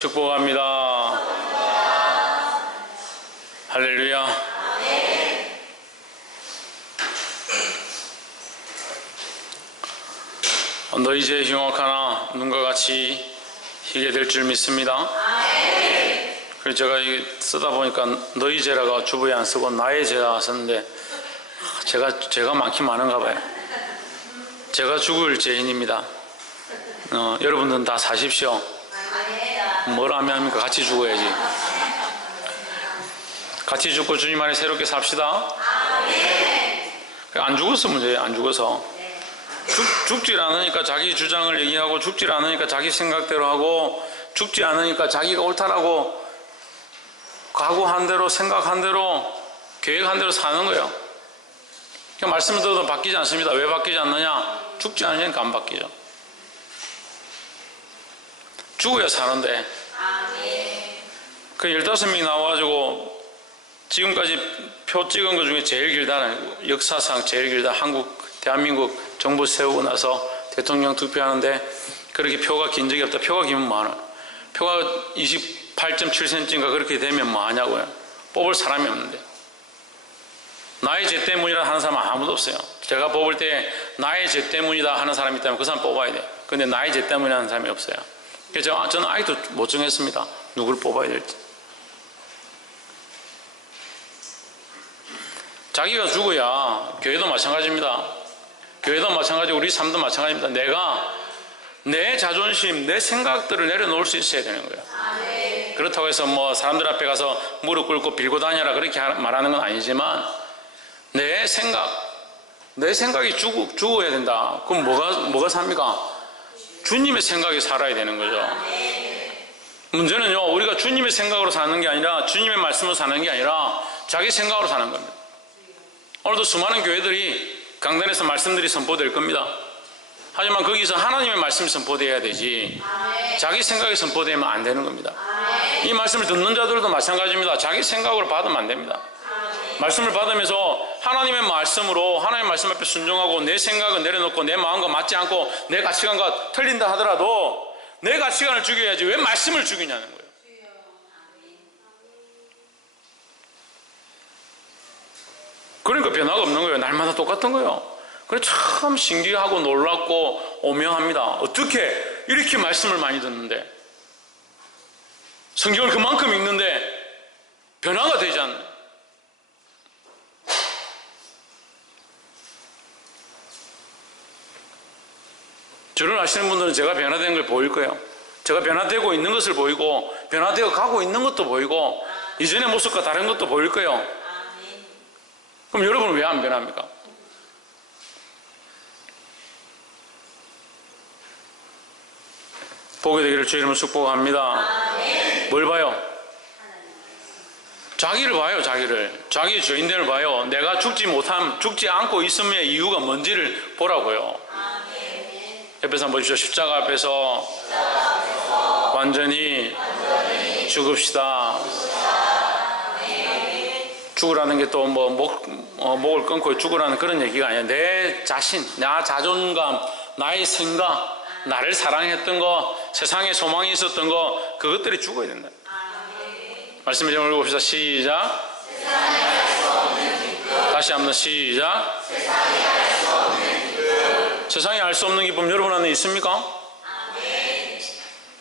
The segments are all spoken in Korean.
축복합니다. 할렐루야. 너희 죄 흉악하나 눈과 같이 희게 될 줄 믿습니다. 그래서 제가 이게 쓰다 보니까 너희 죄라가 주부에 안 쓰고 나의 죄라 썼는데 제가 많긴 많은가 봐요. 제가 죽을 죄인입니다. 여러분들은 다 사십시오. 뭘 하면 합니까? 같이 죽어야지. 같이 죽고 주님 안에 새롭게 삽시다. 안 죽어서 문제예요. 안 죽어서. 죽질 않으니까 자기 주장을 얘기하고, 죽질 않으니까 자기 생각대로 하고, 죽지 않으니까 자기가 옳다라고 각오한 대로, 생각한 대로, 계획한 대로 사는 거예요. 그러니까 말씀을 들어도 바뀌지 않습니다. 왜 바뀌지 않느냐? 죽지 않으니까 안 바뀌죠. 죽어야 사는데. 그 15명이 나와가지고 지금까지 표 찍은 것 중에 제일 길다는, 역사상 제일 길다, 대한민국 정부 세우고 나서 대통령 투표하는데 그렇게 표가 긴 적이 없다. 표가 기면 뭐하나? 표가 28.7cm인가 그렇게 되면 뭐하냐고요. 뽑을 사람이 없는데. 나의 죄 때문이라 하는 사람은 아무도 없어요. 제가 뽑을 때 나의 죄 때문이다 하는 사람이 있다면 그 사람 뽑아야 돼요. 근데 나의 죄 때문이라 하는 사람이 없어요. 그래서 저는 아직도 못 정했습니다. 누구를 뽑아야 될지. 자기가 죽어야, 교회도 마찬가지입니다. 교회도 마찬가지고 우리 삶도 마찬가지입니다. 내가 내 자존심, 내 생각들을 내려놓을 수 있어야 되는 거예요. 그렇다고 해서 뭐 사람들 앞에 가서 무릎 꿇고 빌고 다녀라 그렇게 말하는 건 아니지만, 내 생각이 죽어야 된다. 그럼 뭐가 삽니까? 주님의 생각이 살아야 되는 거죠. 문제는요, 우리가 주님의 생각으로 사는 게 아니라, 주님의 말씀으로 사는 게 아니라 자기 생각으로 사는 겁니다. 오늘도 수많은 교회들이 강단에서 말씀들이 선포될 겁니다. 하지만 거기서 하나님의 말씀이 선포되어야 되지, 자기 생각이 선포되면 안 되는 겁니다. 이 말씀을 듣는 자들도 마찬가지입니다. 자기 생각으로 받으면 안 됩니다. 말씀을 받으면서 하나님의 말씀으로, 하나님의 말씀 앞에 순종하고, 내 생각은 내려놓고 내 마음과 맞지 않고 내 가치관과 틀린다 하더라도 내 가치관을 죽여야지 왜 말씀을 죽이냐는 거예요. 그러니까 변화가 없는 거예요. 날마다 똑같은 거예요. 그래 참 신기하고 놀랍고 오묘합니다. 어떻게 이렇게 말씀을 많이 듣는데, 성경을 그만큼 읽는데 변화가 되지 않나요? 저를 아시는 분들은 제가 변화된 걸 보일 거예요. 제가 변화되고 있는 것을 보이고, 변화되어 가고 있는 것도 보이고, 이전의 모습과 다른 것도 보일 거예요. 그럼 여러분은 왜 안 변합니까? 보게 되기를 주 이름으로 축복합니다. 뭘 봐요? 자기를 봐요. 자기 죄인됨을 봐요. 내가 죽지 않고 있음의 이유가 뭔지를 보라고요. 옆에서 한번 보십시오. 십자가 앞에서 완전히 죽읍시다. 죽으라는 게 또 목을 끊고 죽으라는 그런 얘기가 아니에요. 내 자신, 나 자존감, 나의 생각, 나를 사랑했던 거, 세상에 소망이 있었던 거, 그것들이 죽어야 된다. 말씀 좀 읽어봅시다. 시작. 다시 한번 시작. 세상에 알 수 없는 기쁨 여러분 안에 있습니까?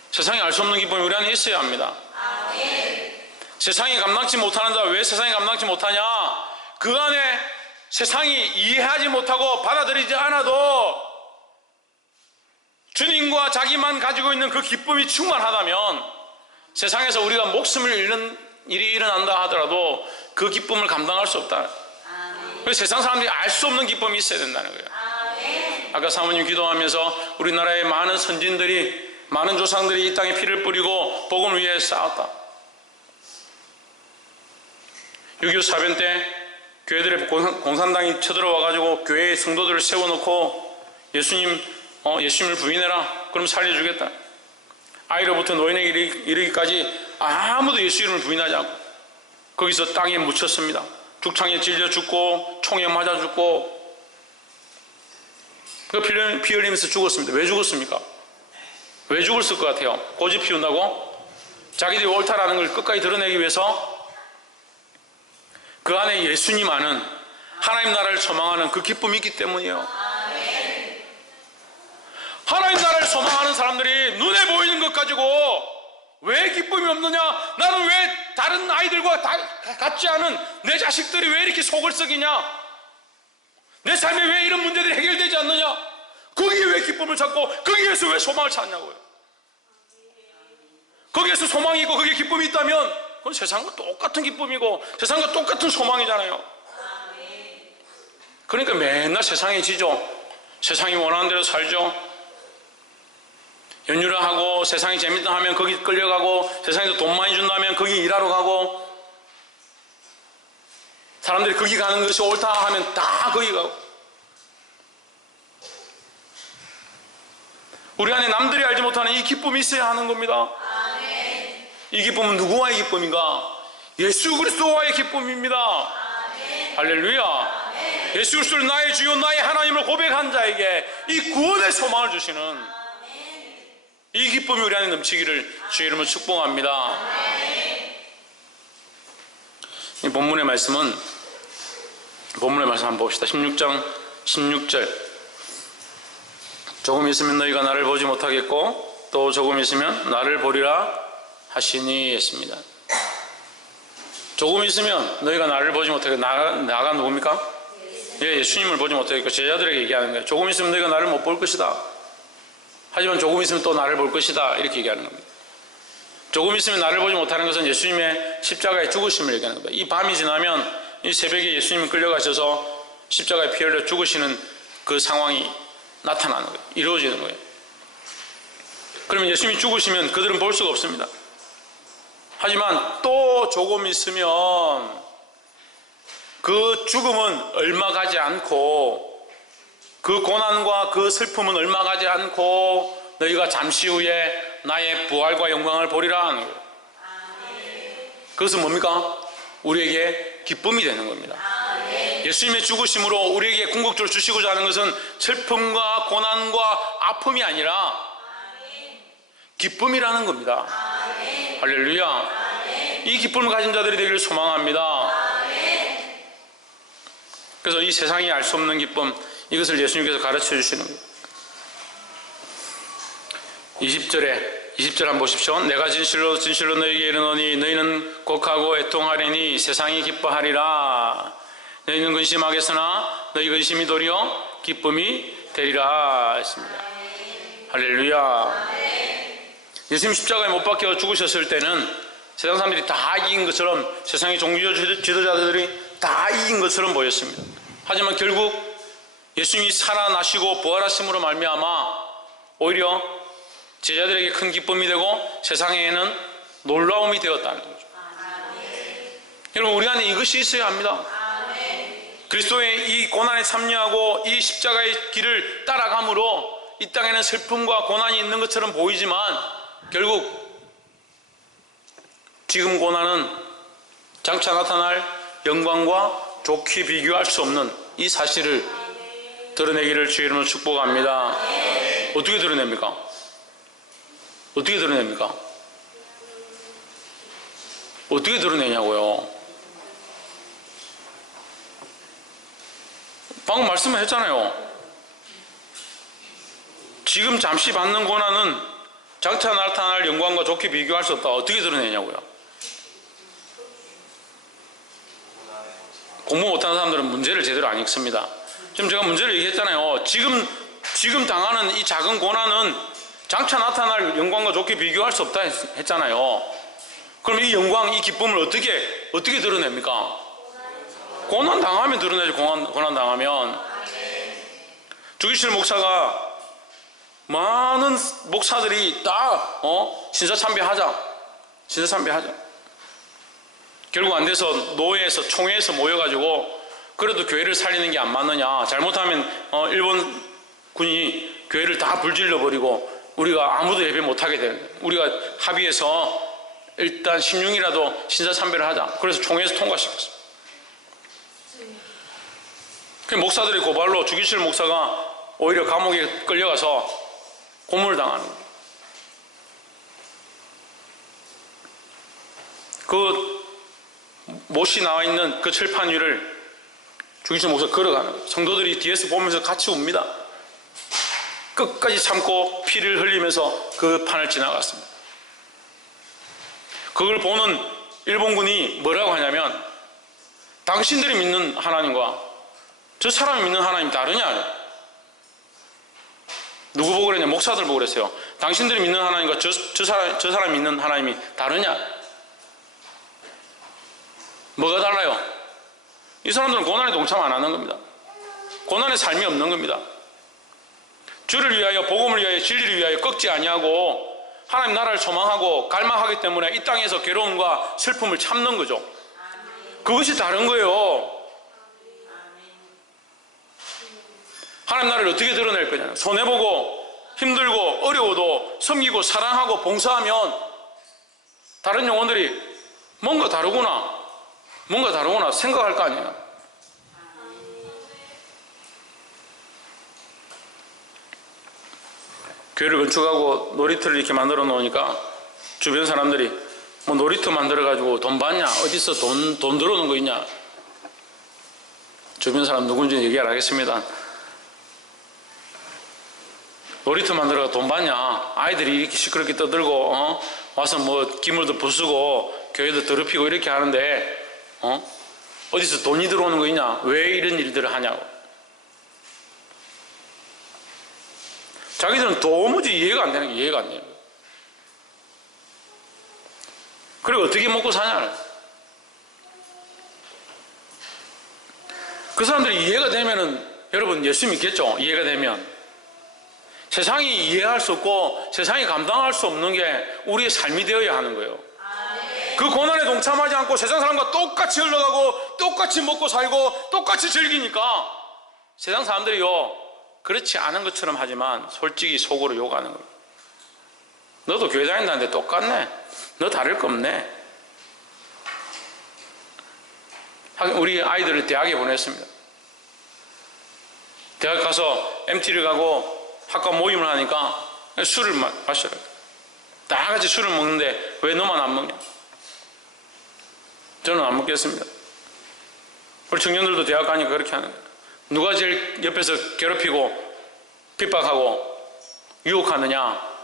세상에 알 수 없는 기쁨이 우리 안에 있어야 합니다. 세상이 감당치 못하는 자, 왜 세상이 감당치 못하냐? 그 안에 세상이 이해하지 못하고 받아들이지 않아도 주님과 자기만 가지고 있는 그 기쁨이 충만하다면, 세상에서 우리가 목숨을 잃는 일이 일어난다 하더라도 그 기쁨을 감당할 수 없다. 그래서 세상 사람들이 알 수 없는 기쁨이 있어야 된다는 거예요. 아까 사모님 기도하면서 우리나라의 많은 선진들이, 많은 조상들이 이 땅에 피를 뿌리고 복음을 위해 싸웠다. 6.25 사변 때 교회들의 공산당이 쳐들어와가지고 교회의 성도들을 세워놓고 예수님을 부인해라. 그럼 살려주겠다. 아이로부터 노인에게 이르기까지 아무도 예수 이름을 부인하지 않고 거기서 땅에 묻혔습니다. 죽창에 찔려 죽고 총에 맞아 죽고 피 흘리면서 죽었습니다. 왜 죽었습니까? 왜 죽었을 것 같아요? 고집 피운다고? 자기들이 옳다라는 걸 끝까지 드러내기 위해서 그 안에 예수님 아는 하나님 나라를 소망하는 그 기쁨이 있기 때문이에요. 하나님 나라를 소망하는 사람들이 눈에 보이는 것 가지고 왜 기쁨이 없느냐? 나는 왜 다른 아이들과 같지 않은 내 자식들이 왜 이렇게 속을 썩이냐? 내 삶에 왜 이런 문제들이 해결되지 않느냐? 거기에 왜 기쁨을 찾고 거기에서 왜 소망을 찾냐고요. 거기에서 소망이 있고 거기에 기쁨이 있다면 그건 세상과 똑같은 기쁨이고 세상과 똑같은 소망이잖아요. 그러니까 맨날 세상에 지죠. 세상이 원하는 대로 살죠. 연유를 하고 세상이 재밌다 하면 거기 끌려가고 세상에서 돈 많이 준다면 거기 일하러 가고 사람들이 거기 가는 것이 옳다 하면 다 거기 가고 우리 안에 남들이 알지 못하는 이 기쁨이 있어야 하는 겁니다. 이 기쁨은 누구와의 기쁨인가? 예수 그리스도와의 기쁨입니다. 할렐루야. 예수 그리스도를 나의 주요 나의 하나님을 고백한 자에게 이 구원의 소망을 주시는 이 기쁨이 우리 안에 넘치기를 주의 이름으로 축복합니다. 이 본문의 말씀 한번 봅시다. 16장 16절. 조금 있으면 너희가 나를 보지 못하겠고 또 조금 있으면 나를 보리라 하시니 했습니다. 조금 있으면 너희가 나를 보지 못하겠고 나가 누굽니까? 예수님을 보지 못하겠고 제자들에게 얘기하는 거예요. 조금 있으면 너희가 나를 못 볼 것이다. 하지만 조금 있으면 또 나를 볼 것이다. 이렇게 얘기하는 겁니다. 조금 있으면 나를 보지 못하는 것은 예수님의 십자가의 죽으심을 얘기하는 겁니다. 이 밤이 지나면 이 새벽에 예수님이 끌려가셔서 십자가에 피 흘려 죽으시는 그 상황이 나타나는 거예요. 이루어지는 거예요. 그러면 예수님이 죽으시면 그들은 볼 수가 없습니다. 하지만 또 조금 있으면 그 죽음은 얼마 가지 않고 그 고난과 그 슬픔은 얼마 가지 않고 너희가 잠시 후에 나의 부활과 영광을 보리라 하는 거예요. 그것은 뭡니까? 우리에게 기쁨이 되는 겁니다. 예수님의 죽으심으로 우리에게 궁극적으로 주시고자 하는 것은 슬픔과 고난과 아픔이 아니라 기쁨이라는 겁니다. 할렐루야. 이 기쁨을 가진 자들이 되기를 소망합니다. 그래서 이 세상이 알 수 없는 기쁨, 이것을 예수님께서 가르쳐 주시는 거예요. 20절 한번 보십시오. 내가 진실로 진실로 너희에게 이르노니 너희는 곡하고 애통하리니 세상이 기뻐하리라. 너희는 근심하겠으나 너희 근심이 도리어 기쁨이 되리라 했습니다. 할렐루야. 예수님 십자가에 못 박혀 죽으셨을 때는 세상 사람들이 다 이긴 것처럼 세상의 종교 지도자들이 다 이긴 것처럼 보였습니다. 하지만 결국 예수님이 살아나시고 부활하심으로 말미암아 오히려 제자들에게 큰 기쁨이 되고 세상에는 놀라움이 되었다는 거죠. 여러분, 우리 안에 이것이 있어야 합니다. 그리스도의 이 고난에 참여하고 이 십자가의 길을 따라감으로 이 땅에는 슬픔과 고난이 있는 것처럼 보이지만 결국 지금 고난은 장차 나타날 영광과 좋게 비교할 수 없는 이 사실을 드러내기를 주의 이름으로 축복합니다. 어떻게 드러냅니까? 어떻게 드러냅니까? 어떻게 드러내냐고요? 방금 말씀을 했잖아요. 지금 잠시 받는 고난은 장차 나타날 영광과 좋게 비교할 수 없다. 어떻게 드러내냐고요? 공부 못하는 사람들은 문제를 제대로 안 읽습니다. 지금 제가 문제를 얘기했잖아요. 지금 당하는 이 작은 고난은 장차 나타날 영광과 좋게 비교할 수 없다 했잖아요. 그럼 이 영광, 이 기쁨을 어떻게 드러냅니까? 고난 당하면 드러내죠. 고난 당하면. 주기실 목사가 많은 목사들이 다 신사참배하자. 결국 안 돼서 노예에서 총회에서 모여가지고 그래도 교회를 살리는 게 안 맞느냐. 잘못하면 일본 군이 교회를 다 불질러 버리고 우리가 아무도 예배 못하게 되는 거예요. 우리가 합의해서 일단 16이라도 신사참배를 하자. 그래서 총회에서 통과시켰어요. 그 목사들의 고발로 주기실 목사가 오히려 감옥에 끌려가서 고문을 당하는 거예요. 그 못이 나와 있는 그 칠판 위를 주기철 목사 걸어가는 거예요. 성도들이 뒤에서 보면서 같이 웁니다. 끝까지 참고 피를 흘리면서 그 판을 지나갔습니다. 그걸 보는 일본군이 뭐라고 하냐면, 당신들이 믿는 하나님과 저 사람이 믿는 하나님이 다르냐? 누구 보고 그랬냐? 목사들 보고 그랬어요. 당신들이 믿는 하나님과 저 사람이 믿는 하나님이 다르냐? 뭐가 달라요? 이 사람들은 고난에 동참 안 하는 겁니다. 고난의 삶이 없는 겁니다. 주를 위하여, 복음을 위하여, 진리를 위하여 꺾지 아니하고 하나님 나라를 소망하고 갈망하기 때문에 이 땅에서 괴로움과 슬픔을 참는 거죠. 그것이 다른 거예요. 하나님 나라를 어떻게 드러낼 거냐? 손해보고 힘들고 어려워도 섬기고 사랑하고 봉사하면 다른 영혼들이 뭔가 다르구나 생각할 거 아니에요. 교회를 건축하고 놀이터를 이렇게 만들어 놓으니까 주변 사람들이 뭐 놀이터 만들어 가지고 돈 받냐? 어디서 돈 들어오는 거 있냐? 주변 사람 누군지 얘기 안 하겠습니다. 놀이터 만들어가 돈 받냐? 아이들이 이렇게 시끄럽게 떠들고 와서 뭐 기물도 부수고 교회도 더럽히고 이렇게 하는데 어디서 돈이 들어오는 거 있냐? 왜 이런 일들을 하냐고. 자기들은 도무지 이해가 안 되는 게 이해가 안 돼요. 그리고 어떻게 먹고 사냐? 그 사람들이 이해가 되면은 여러분 예수 믿겠죠? 이해가 되면. 세상이 이해할 수 없고 세상이 감당할 수 없는 게 우리의 삶이 되어야 하는 거예요. 그 고난에 동참하지 않고 세상 사람과 똑같이 흘러가고 똑같이 먹고 살고 똑같이 즐기니까 세상 사람들이요, 그렇지 않은 것처럼 하지만 솔직히 속으로 욕하는 거예요. 너도 교회 다닌다는데 똑같네. 너 다를 거 없네. 우리 아이들을 대학에 보냈습니다. 대학 가서 MT를 가고 학과 모임을 하니까 술을 마셔라. 다 같이 술을 먹는데 왜 너만 안 먹냐? 저는 안 먹겠습니다. 우리 청년들도 대학 가니까 그렇게 하는 거예요. 누가 제일 옆에서 괴롭히고 핍박하고 유혹하느냐?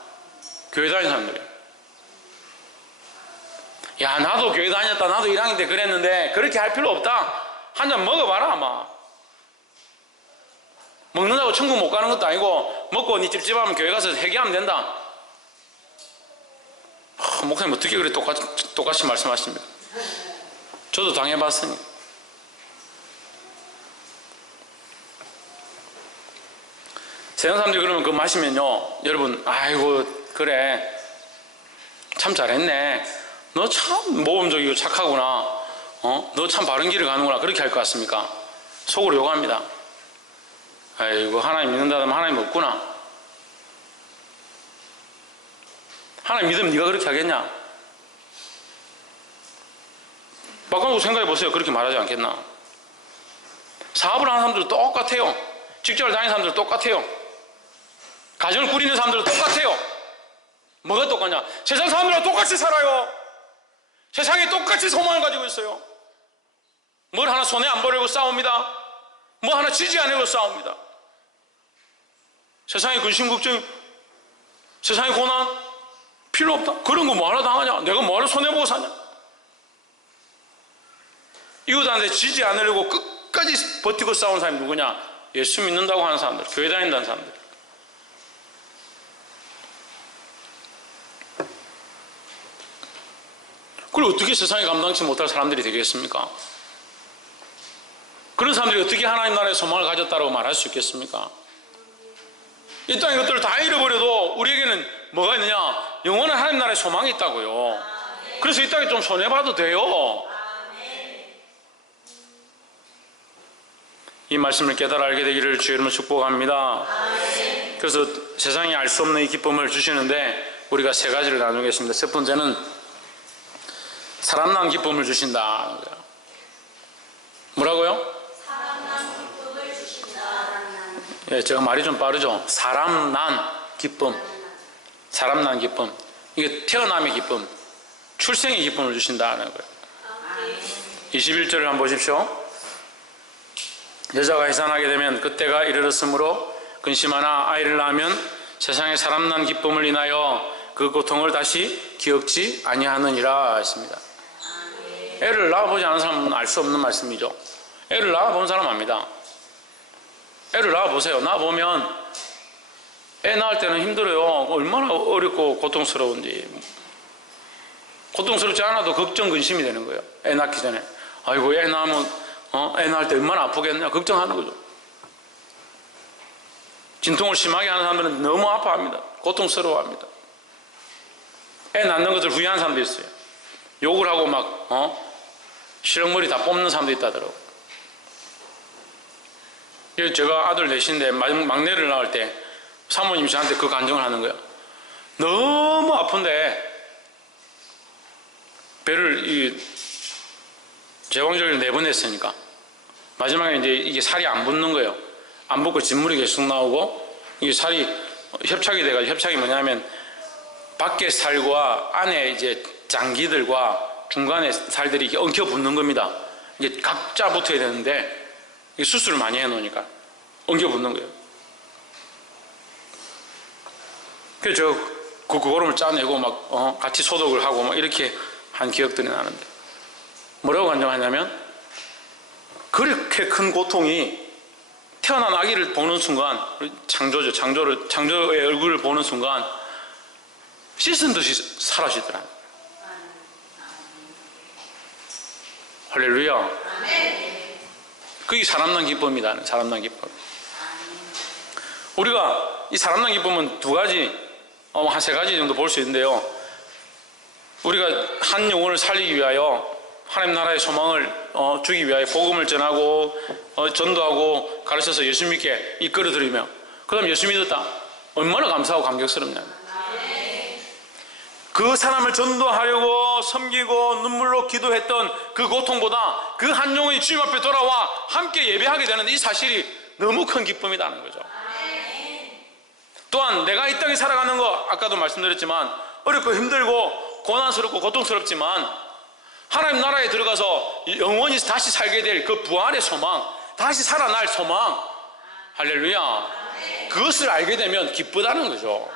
교회 다니는 사람들이에요. 야, 나도 교회 다녔다. 나도 1학년 때 그랬는데 그렇게 할 필요 없다. 한 잔 먹어봐라. 아마 먹는다고 천국 못 가는 것도 아니고 먹고 니 찝찝하면 교회 가서 회개하면 된다. 목사님 어떻게 그래 똑같이 말씀하십니까? 저도 당해봤으니. 세상 사람들이 그러면 그거 마시면요, 여러분, 아이고 그래 참 잘했네, 너 참 모범적이고 착하구나, 너 참 바른 길을 가는구나, 그렇게 할 것 같습니까? 속으로 욕합니다. 아이고 하나님 믿는다면 하나님 없구나. 하나님 믿으면 네가 그렇게 하겠냐? 바꿔놓고 생각해 보세요. 그렇게 말하지 않겠나? 사업을 하는 사람들도 똑같아요. 직장을 다니는 사람들도 똑같아요. 가정을 꾸리는 사람들도 똑같아요. 뭐가 똑같냐? 세상 사람들과 똑같이 살아요. 세상에 똑같이 소망을 가지고 있어요. 뭘 하나 손에 안 보려고 싸웁니다. 뭐 하나 지지 않으려고 싸웁니다. 세상의 근심걱정, 세상의 고난 필요 없다. 그런 거 뭐하러 당하냐? 내가 뭐하러 손해보고 사냐? 이웃한테 지지 않으려고 끝까지 버티고 싸우는 사람이 누구냐? 예수 믿는다고 하는 사람들, 교회 다닌다는 사람들. 그걸 어떻게 세상에 감당치 못할 사람들이 되겠습니까? 그런 사람들이 어떻게 하나님 나라의 소망을 가졌다고 말할 수 있겠습니까? 이 땅의 것들을 다 잃어버려도 우리에게는 뭐가 있느냐? 영원한 하나님 나라의 소망이 있다고요. 그래서 이 땅에 좀 손해봐도 돼요. 이 말씀을 깨달아 알게 되기를 주의 이름으로 축복합니다. 그래서 세상이 알 수 없는 이 기쁨을 주시는데 우리가 세 가지를 나누겠습니다. 첫 번째는 사람 난 기쁨을 주신다. 뭐라고요? 사람 난 기쁨을 주신다. 예, 제가 말이 좀 빠르죠? 사람 난 기쁨. 사람 난 기쁨. 이게 태어남의 기쁨. 출생의 기쁨을 주신다는 거예요. 21절을 한번 보십시오. 여자가 해산하게 되면 그때가 이르렀으므로 근심하나 아이를 낳으면 세상에 사람 난 기쁨을 인하여 그 고통을 다시 기억지 아니하느니라 했습니다. 애를 낳아보지 않은 사람은 알 수 없는 말씀이죠. 애를 낳아본 사람 압니다. 애를 낳아보세요. 낳아보면 애 낳을 때는 힘들어요. 얼마나 어렵고 고통스러운지. 고통스럽지 않아도 걱정 근심이 되는 거예요. 애 낳기 전에. 아이고 애 낳으면 애 낳을 때 얼마나 아프겠냐 걱정하는 거죠. 진통을 심하게 하는 사람들은 너무 아파합니다. 고통스러워합니다. 애 낳는 것을 후회하는 사람도 있어요. 욕을 하고 막 시렁머리 다 뽑는 사람도 있다더라고요. 제가 아들 넷인데 막내를 낳을 때 사모님이 저한테 그 간증을 하는 거예요. 너무 아픈데 배를 제왕절개를 4번 했으니까 마지막에 이제 이게 살이 안 붙는 거예요. 안 붙고 진물이 계속 나오고 이게 살이 협착이 돼가지고, 협착이 뭐냐면 밖에 살과 안에 이제 장기들과 중간에 살들이 이렇게 엉켜 붙는 겁니다. 이게 각자 붙어야 되는데 이게 수술을 많이 해놓으니까 엉켜 붙는 거예요. 그래서 그 고름을 짜내고 막 같이 소독을 하고 막 이렇게 한 기억들이 나는데, 뭐라고 간증하냐면 그렇게 큰 고통이 태어난 아기를 보는 순간, 창조죠. 창조의 얼굴을 보는 순간 씻은 듯이 사라지더라. 할렐루야. 그게 사람난 기쁨이다. 사람난 기쁨. 우리가 이 사람난 기쁨은 두 가지, 한 세 가지 정도 볼 수 있는데요. 우리가 한 영혼을 살리기 위하여 하나님 나라의 소망을 주기 위하여 복음을 전하고 전도하고 가르쳐서 예수 믿게 이끌어들이며, 그 다음 예수 믿었다. 얼마나 감사하고 감격스럽냐. 그 사람을 전도하려고 섬기고 눈물로 기도했던 그 고통보다 그 한 영혼이 주님 앞에 돌아와 함께 예배하게 되는 이 사실이 너무 큰 기쁨이라는 거죠. 또한 내가 이 땅에 살아가는 거, 아까도 말씀드렸지만 어렵고 힘들고 고난스럽고 고통스럽지만 하나님 나라에 들어가서 영원히 다시 살게 될 그 부활의 소망, 다시 살아날 소망, 할렐루야, 그것을 알게 되면 기쁘다는 거죠.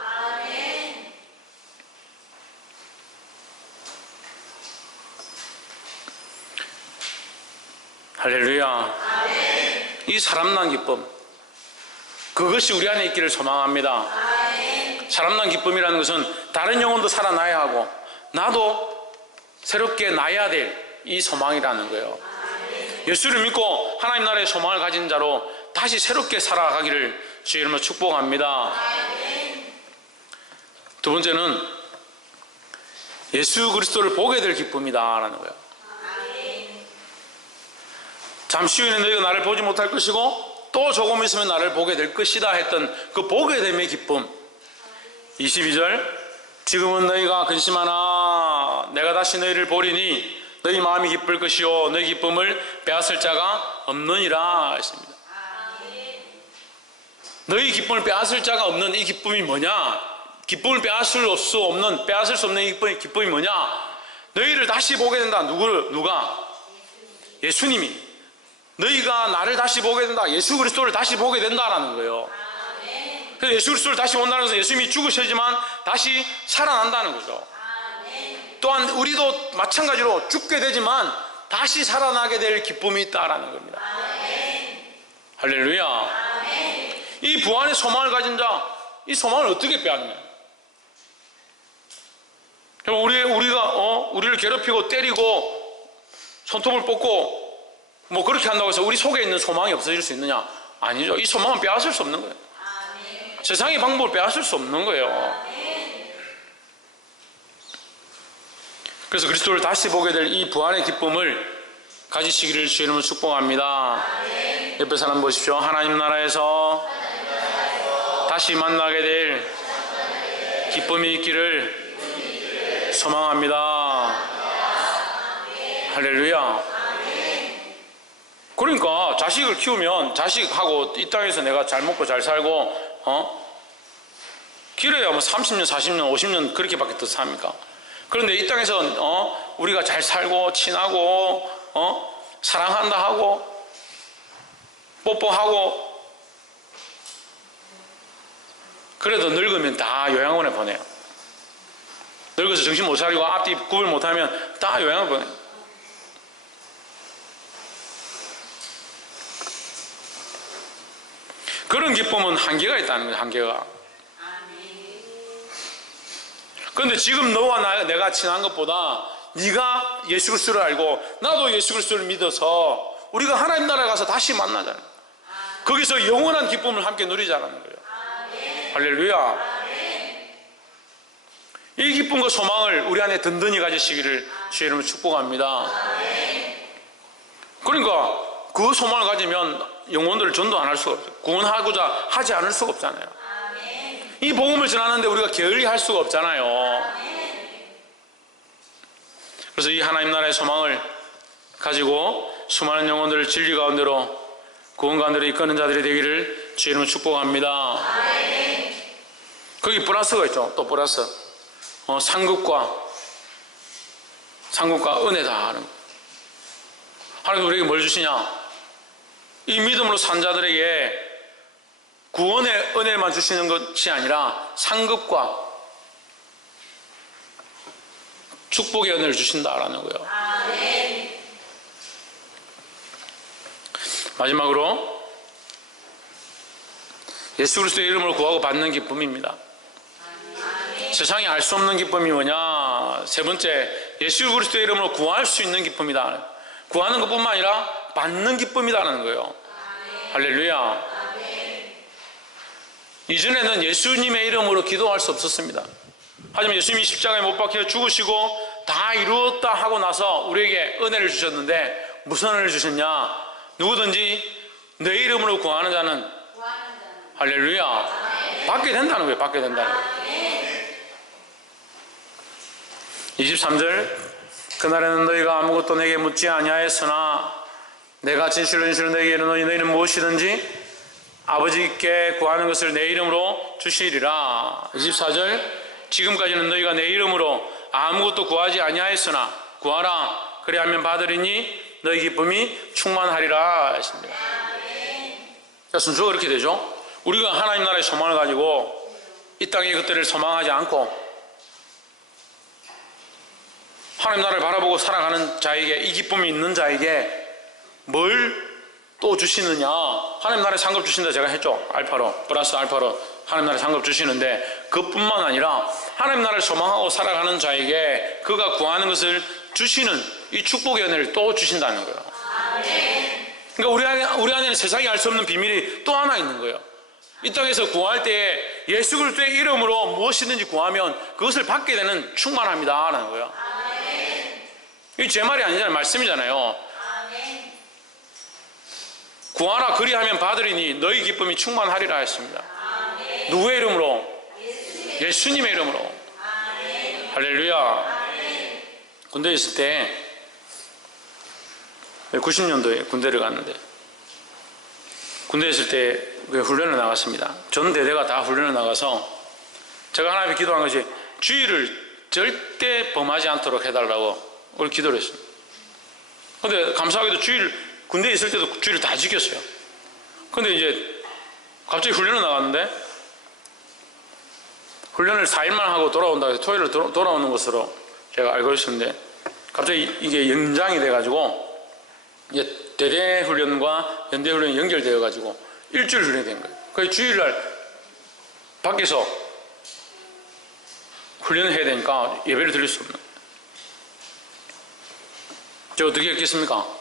할렐루야. 이 사람난 기쁨, 그것이 우리 안에 있기를 소망합니다. 사람난 기쁨이라는 것은 다른 영혼도 살아나야 하고 나도 새롭게 나야 될 이 소망이라는 거예요. 예수를 믿고 하나님 나라의 소망을 가진 자로 다시 새롭게 살아가기를 주의 이름으로 축복합니다. 두 번째는 예수 그리스도를 보게 될 기쁨이다라는 거예요. 잠시 후에는 너희가 나를 보지 못할 것이고 또 조금 있으면 나를 보게 될 것이다 했던 그 보게 됨의 기쁨. 22절, 지금은 너희가 근심하나 내가 다시 너희를 보리니 너희 마음이 기쁠 것이요 너희 기쁨을 빼앗을 자가 없느니라 했습니다. 너희 기쁨을 빼앗을 자가 없는 이 기쁨이 뭐냐? 기쁨을 빼앗을 수 없는 이 기쁨이 뭐냐? 너희를 다시 보게 된다. 누가? 예수님이. 너희가 나를 다시 보게 된다. 예수 그리스도를 다시 보게 된다라는 거예요. 그래서 예수 그리스도를 다시 본다는 것은 예수님이 죽으시지만 다시 살아난다는 거죠. 또한 우리도 마찬가지로 죽게 되지만 다시 살아나게 될 기쁨이 있다라는 겁니다. 할렐루야. 이 부활의 소망을 가진 자, 이 소망을 어떻게 빼앗느냐? 우리를 괴롭히고 때리고 손톱을 뽑고 뭐 그렇게 한다고 해서 우리 속에 있는 소망이 없어질 수 있느냐? 아니죠. 이 소망은 빼앗을 수 없는 거예요. 세상의 방법을 빼앗을 수 없는 거예요. 그래서 그리스도를 다시 보게 될 이 부활의 기쁨을 가지시기를 주의 이름으로 축복합니다. 옆에 사람 보십시오. 하나님 나라에서 다시 만나게 될 기쁨이 있기를 소망합니다. 할렐루야. 그러니까 자식을 키우면 자식하고 이 땅에서 내가 잘 먹고 잘 살고 길어야 뭐 30년 40년 50년 그렇게밖에 더 삽니까? 그런데 이 땅에서 우리가 잘 살고 친하고 사랑한다 하고 뽀뽀하고 그래도 늙으면 다 요양원에 보내요. 늙어서 정신 못 차리고 앞뒤 구별 못하면 다 요양원에 보내요. 그런 기쁨은 한계가 있다는 거예요. 한계가. 그런데 지금 너와 내가 친한 것보다 네가 예수 그리스도를 알고 나도 예수 그리스도를 믿어서 우리가 하나님 나라에 가서 다시 만나잖아요. 거기서 영원한 기쁨을 함께 누리자는 거예요. 할렐루야. 이 기쁨과 소망을 우리 안에 든든히 가지시기를 주의 이름으로 축복합니다. 그러니까 그 소망을 가지면 영혼들을 전도 안 할 수가 없어요. 구원하고자 하지 않을 수가 없잖아요. 이 복음을 전하는데 우리가 게을리 할 수가 없잖아요. 그래서 이 하나님 나라의 소망을 가지고 수많은 영혼들을 진리 가운데로 구원 가운데로 이끄는 자들이 되기를 주의 이름으로 축복합니다. 거기 플러스가 있죠. 또 플러스. 상급과 은혜다 하는. 하나님 우리에게 뭘 주시냐? 이 믿음으로 산 자들에게 구원의 은혜만 주시는 것이 아니라 상급과 축복의 은혜를 주신다라는 거예요. 마지막으로 예수 그리스도의 이름으로 구하고 받는 기쁨입니다. 세상이 알 수 없는 기쁨이 뭐냐? 세 번째, 예수 그리스도의 이름으로 구할 수 있는 기쁨이다. 구하는 것뿐만 아니라 받는 기쁨이라는 거예요. 할렐루야. 이전에는 예수님의 이름으로 기도할 수 없었습니다. 하지만 예수님이 십자가에 못 박혀 죽으시고 다 이루었다 하고 나서 우리에게 은혜를 주셨는데 무슨 은혜를 주셨냐? 누구든지 내 이름으로 구하는 자는 할렐루야. 받게 된다는 거예요. 받게 된다는 거예요. 23절, 그날에는 너희가 아무것도 내게 묻지 아니하였으나 내가 진실로 너희에게 이르노니 너희는 무엇이든지 아버지께 구하는 것을 내 이름으로 주시리라. 24절, 지금까지는 너희가 내 이름으로 아무것도 구하지 아니하였으나 구하라. 그리하면 받으리니 너희 기쁨이 충만하리라 하십니다. 그러니까 순서가 그렇게 되죠. 우리가 하나님 나라의 소망을 가지고 이 땅의 것들을 소망하지 않고 하나님 나라를 바라보고 살아가는 자에게, 이 기쁨이 있는 자에게 뭘 또 주시느냐? 하나님 나라에 상급 주신다 제가 했죠. 알파로 플러스 알파로 하나님 나라에 상급 주시는데 그뿐만 아니라 하나님 나라를 소망하고 살아가는 자에게 그가 구하는 것을 주시는 이 축복의 은혜를 또 주신다는 거예요. 그러니까 우리 안에는 세상이 알 수 없는 비밀이 또 하나 있는 거예요. 이 땅에서 구할 때 예수 그리스도의 이름으로 무엇이든지 구하면 그것을 받게 되는 충만합니다 라는 거예요. 이게 제 말이 아니잖아요. 말씀이잖아요. 구하라 그리하면 받으리니 너희 기쁨이 충만하리라 했습니다. 누구의 이름으로? 예수님의 이름으로. 할렐루야. 군대에 있을 때 90년도에 군대를 갔는데 군대에 있을 때 훈련을 나갔습니다. 전 대대가 다 훈련을 나가서 제가 하나님께 기도한 것이 주의를 절대 범하지 않도록 해달라고 우리 기도를 했습니다. 그런데 감사하게도 군대에 있을 때도 주의를 다 지켰어요. 근데 이제 갑자기 훈련을 나갔는데 훈련을 4일만 하고 돌아온다고 해서 토요일에 돌아오는 것으로 제가 알고 있었는데 갑자기 이게 연장이 돼가지고 이제 대대 훈련과 연대 훈련이 연결되어가지고 일주일 훈련이 된 거예요. 그래서 주일날 밖에서 훈련을 해야 되니까 예배를 드릴 수 없는 거예요. 제가 어떻게 했겠습니까?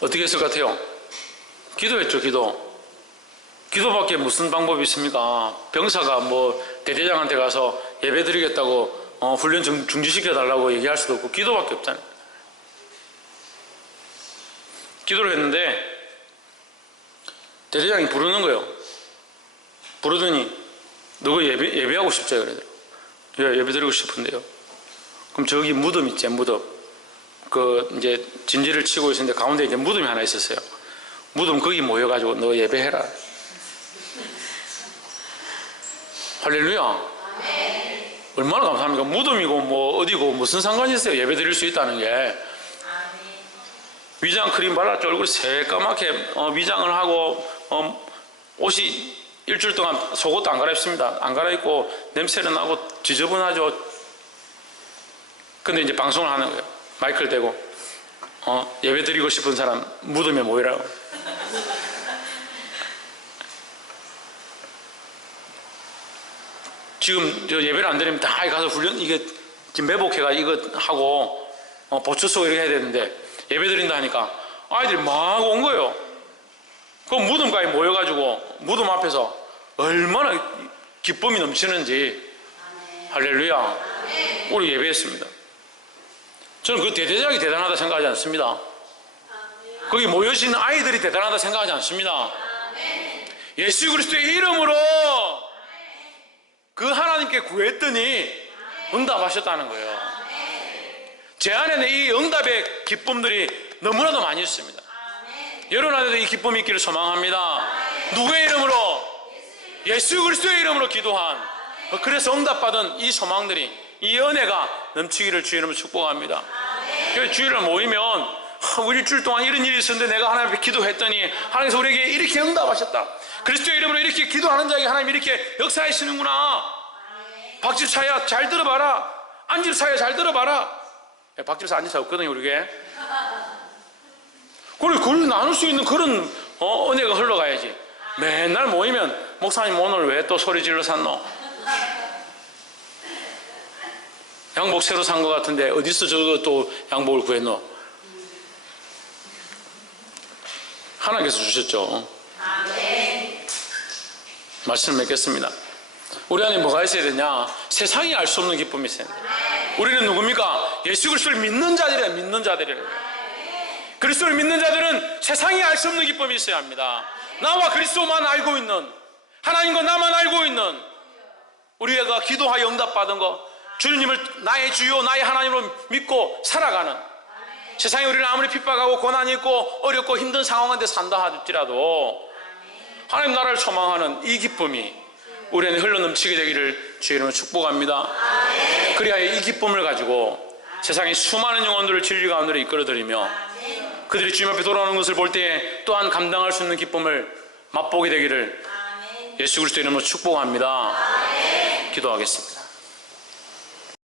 어떻게 했을 것 같아요? 기도했죠. 기도밖에 무슨 방법이 있습니까? 병사가 대대장한테 가서 예배 드리겠다고 훈련 중지시켜 달라고 얘기할 수도 없고 기도밖에 없잖아요. 기도를 했는데 대대장이 부르는 거예요. 부르더니 너가 예배하고 싶죠? 그러더라고요. 예배 드리고 싶은데요. 그럼 저기 무덤 있지, 무덤. 이제 진지를 치고 있었는데 가운데 이제 무덤이 하나 있었어요. 무덤 거기 모여가지고 너 예배해라. 할렐루야. 얼마나 감사합니까? 무덤이고 뭐 어디고 무슨 상관이 있어요? 예배 드릴 수 있다는 게. 위장 크림 발랐죠. 얼굴이 새까맣게 위장을 하고 옷이 일주일 동안 속옷도 안 갈아입습니다. 안 갈아입고 냄새는 나고 지저분하죠. 근데 이제 방송을 하는 거예요. 마이크를 대고 예배 드리고 싶은 사람 무덤에 모이라고. 지금 저 예배를 안 드리면 다 가서 훈련 이게 지금 매복해가 이거 하고 보초소 이렇게 해야 되는데 예배 드린다 하니까 아이들이 막 온 거예요. 그 무덤가에 모여가지고 무덤 앞에서 얼마나 기쁨이 넘치는지. 할렐루야. 우리 예배했습니다. 저는 그 대대장이 대단하다 생각하지 않습니다. 거기 모여진 아이들이 대단하다 생각하지 않습니다. 예수 그리스도의 이름으로 그 하나님께 구했더니 응답하셨다는 거예요. 제 안에는 이 응답의 기쁨들이 너무나도 많이 있습니다. 여러분 안에도 이 기쁨이 있기를 소망합니다. 누구의 이름으로? 예수 그리스도의 이름으로 기도한, 그래서 응답받은 이 소망들이, 이 은혜가 넘치기를 주의 이름으로 축복합니다. 그래서 주일날 모이면 우리 일주일 동안 이런 일이 있었는데 내가 하나님 앞에 기도했더니 하나님께서 우리에게 이렇게 응답하셨다. 그리스도의 이름으로 이렇게 기도하는 자에게 하나님 이렇게 역사하시는구나. 박집사야 잘 들어봐라. 안집사야 잘 들어봐라. 박집사 안집사 없거든요 우리에게. 그걸 나눌 수 있는 그런 은혜가 흘러가야지. 맨날 모이면 목사님 오늘 왜 또 소리 질러 샀노? 양복 새로 산 것 같은데 어디서 저거 또 양복을 구했노? 하나님께서 주셨죠. 말씀을 맺겠습니다. 우리 안에 뭐가 있어야 되냐? 세상이 알 수 없는 기쁨이 있어야 돼요. 우리는 누굽니까? 예수 그리스도를 믿는 자들이에요. 믿는 자들이에요. 그리스도를 믿는 자들은 세상이 알 수 없는 기쁨이 있어야 합니다. 나와 그리스도만 알고 있는, 하나님과 나만 알고 있는, 우리가 기도하여 응답받은 것, 주님을 나의 주요 나의 하나님으로 믿고 살아가는, 세상에 우리는 아무리 핍박하고 고난이 있고 어렵고 힘든 상황 가운데 산다 할지라도 하나님 나라를 소망하는 이 기쁨이 우리 안에 흘러넘치게 되기를 주의 이름으로 축복합니다. 그리하여 이 기쁨을 가지고 세상의 수많은 영혼들을 진리 가운데로 이끌어들이며 그들이 주님 앞에 돌아오는 것을 볼 때에 또한 감당할 수 있는 기쁨을 맛보게 되기를 예수 그리스도의 이름으로 축복합니다. 기도하겠습니다.